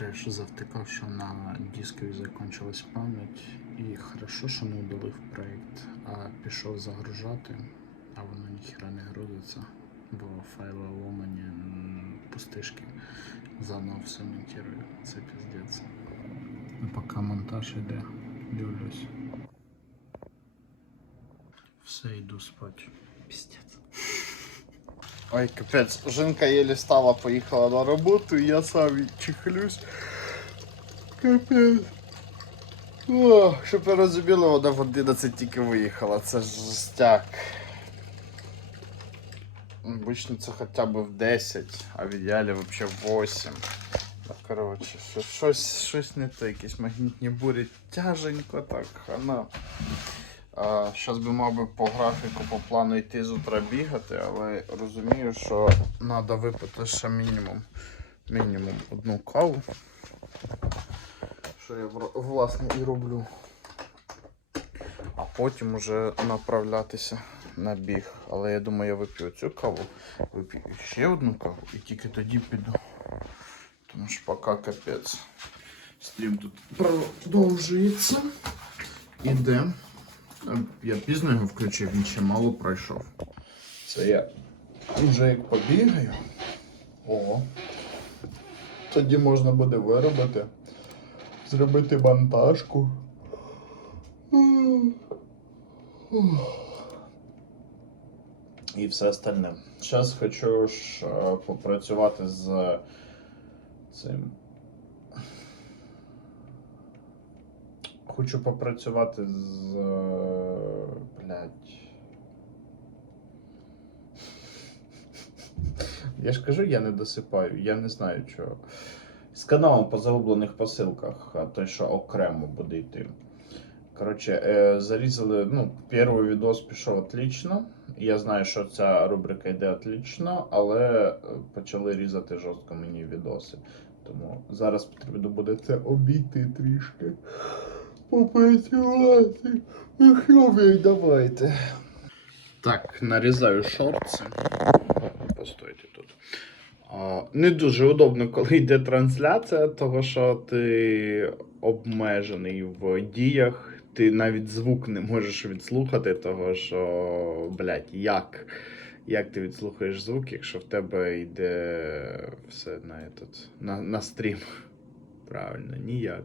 треш завтикав, що на дискові закончилась пам'ять. І хорошо, що не удалив проєкт, а пішов загружати, а воно ніхіра не грузиться, бо файли ломані, пустишки. Заново все монтирую. Це піздець. Поки монтаж іде, дивлюсь. Все, йду спати. Піздець. Ой, капець, жінка єлі стала, поїхала на роботу, і я сам чихлюсь. Капець. О, щоб ви розуміли, вона в 11 тільки виїхала, це ж жестяк. Обично це хоча б в 10, а в ідеалі взагалі в 8. Ну, коротше, щось, щось не те, якісь магнітні бурі тяженько так, хана. Зараз би мав би по графіку, по плану йти з утра бігати, але розумію, що треба випити ще мінімум, мінімум одну каву. Що я власне і роблю. А потім уже направлятися на біг. Але я думаю, я вип'ю цю каву, вип'ю ще одну каву і тільки тоді піду. Тому що поки капець. Стрім тут продовжується. Іде. Е, Я пізно його включив, він ще мало пройшов. Це я вже як побігаю. О. Тоді можна буде виробити, зробити монтажку. І все остальне. Зараз хочу ж е, попрацювати з цим. Хочу попрацювати з. е, Блядь. Я ж кажу, я не досипаю, я не знаю чого. З каналом по загублених посилках, той, що окремо буде йти. Коротше, е, зарізали, ну, перший відос пішов отлично. Я знаю, що ця рубрика йде отлично, але е, почали різати жорстко мені відоси. Тому зараз потрібно буде це обійти трішки. Попрацювати. Хлопці, давайте. Так, нарізаю шорти. Постойте тут. Не дуже удобно, коли йде трансляція, того що ти обмежений в діях. Ти навіть звук не можеш відслухати, того що, блядь, як? Як ти відслухаєш звук, якщо в тебе йде все на, этот, на, на стрім? Правильно, ніяк.